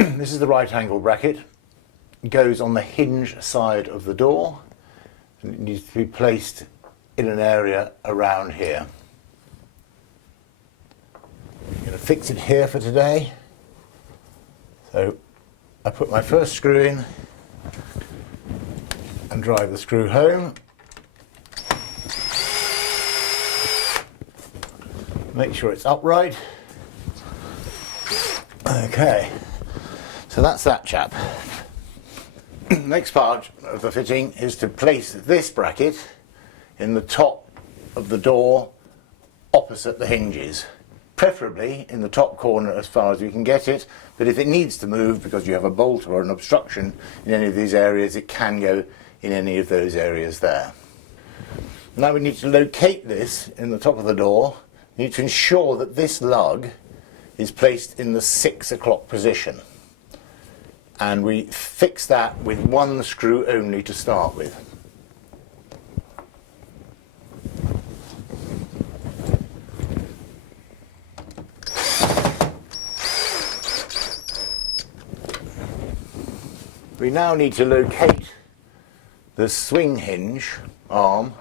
This is the right angle bracket. It goes on the hinge side of the door, and it needs to be placed in an area around here. I'm going to fix it here for today. So I put my first screw in and drive the screw home. Make sure it's upright. Okay, so that's that chap. Next part of the fitting is to place this bracket in the top of the door opposite the hinges. Preferably in the top corner as far as you can get it, but if it needs to move because you have a bolt or an obstruction in any of these areas, it can go in any of those areas there. Now we need to locate this in the top of the door. We need to ensure that this lug is placed in the 6 o'clock position, and we fix that with one screw only to start with. We now need to locate the swing hinge arm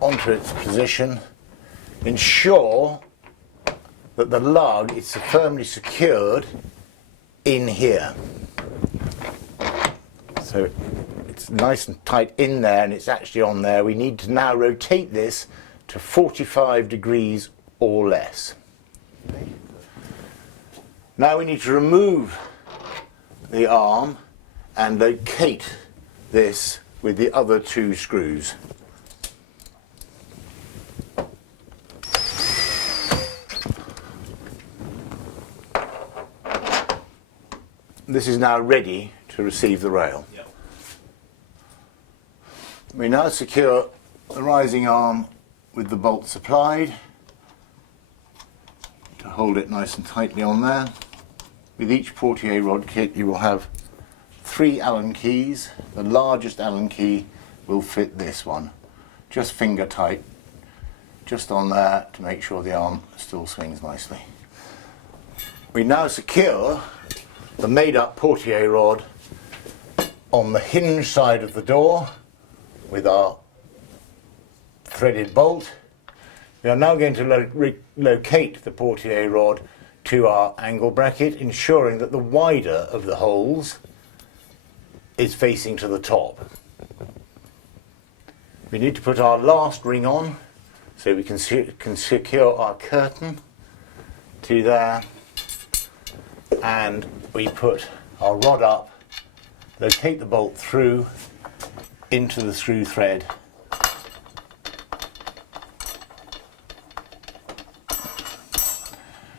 onto its position. Ensure that the lug is firmly secured in here. So it's nice and tight in there, and it's actually on there. We need to now rotate this to 45 degrees or less. Now we need to remove the arm and locate this with the other 2 screws. This is now ready to receive the rail. Yep. We now secure the rising arm with the bolts applied to hold it nice and tightly on there. With each portier rod kit you will have 3 Allen keys. The largest Allen key will fit this one. Just finger tight, just on there to make sure the arm still swings nicely. We now secure the made up portier rod on the hinge side of the door with our threaded bolt. We are now going to locate the portier rod to our angle bracket, ensuring that the wider of the holes is facing to the top. We need to put our last ring on so we can secure our curtain to there, and we put our rod up, locate the bolt through into the screw thread.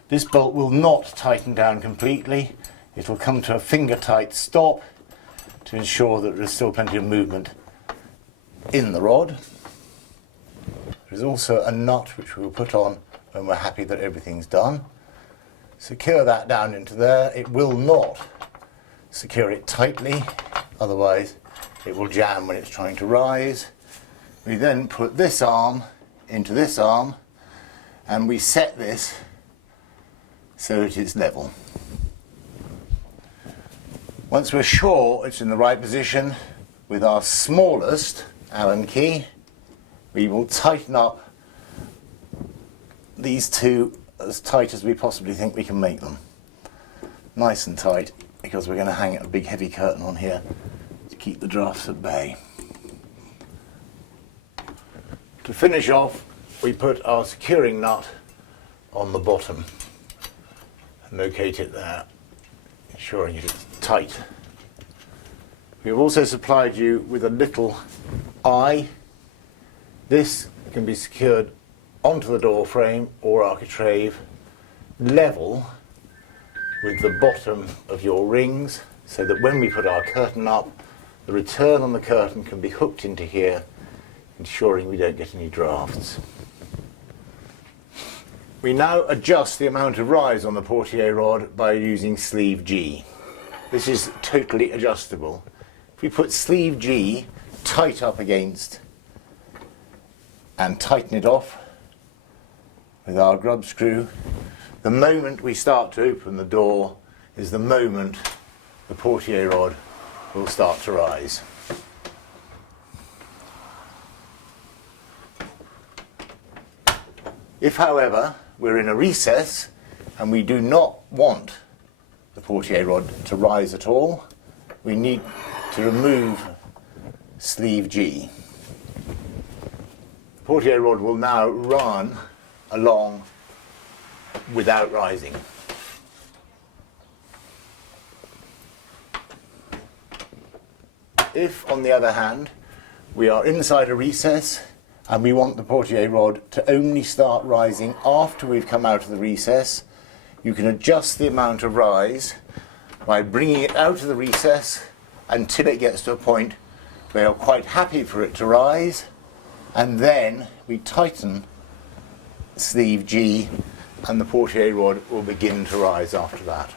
This bolt will not tighten down completely. It will come to a finger tight stop to ensure that there is still plenty of movement in the rod. There is also a nut which we will put on when we're happy that everything's done. Secure that down into there. It will not secure it tightly, otherwise it will jam when it's trying to rise. We then put this arm into this arm and we set this so it is level. Once we're sure it's in the right position, with our smallest Allen key, we will tighten up these 2 as tight as we possibly think we can make them. Nice and tight, because we're going to hang a big heavy curtain on here to keep the drafts at bay. To finish off, we put our securing nut on the bottom. Locate it there, ensuring it's tight. We've also supplied you with a little eye. This can be secured onto the door frame or architrave, level with the bottom of your rings, so that when we put our curtain up, the return on the curtain can be hooked into here, ensuring we don't get any drafts. We now adjust the amount of rise on the portier rod by using sleeve G. This is totally adjustable. If we put sleeve G tight up against and tighten it off with our grub screw, the moment we start to open the door is the moment the portier rod will start to rise. If, however, we're in a recess and we do not want the portier rod to rise at all, we need to remove sleeve G. The portier rod will now run along without rising. If, on the other hand, we are inside a recess and we want the portier rod to only start rising after we've come out of the recess, you can adjust the amount of rise by bringing it out of the recess until it gets to a point where you're quite happy for it to rise, and then we tighten sleeve G and the portier rod will begin to rise after that.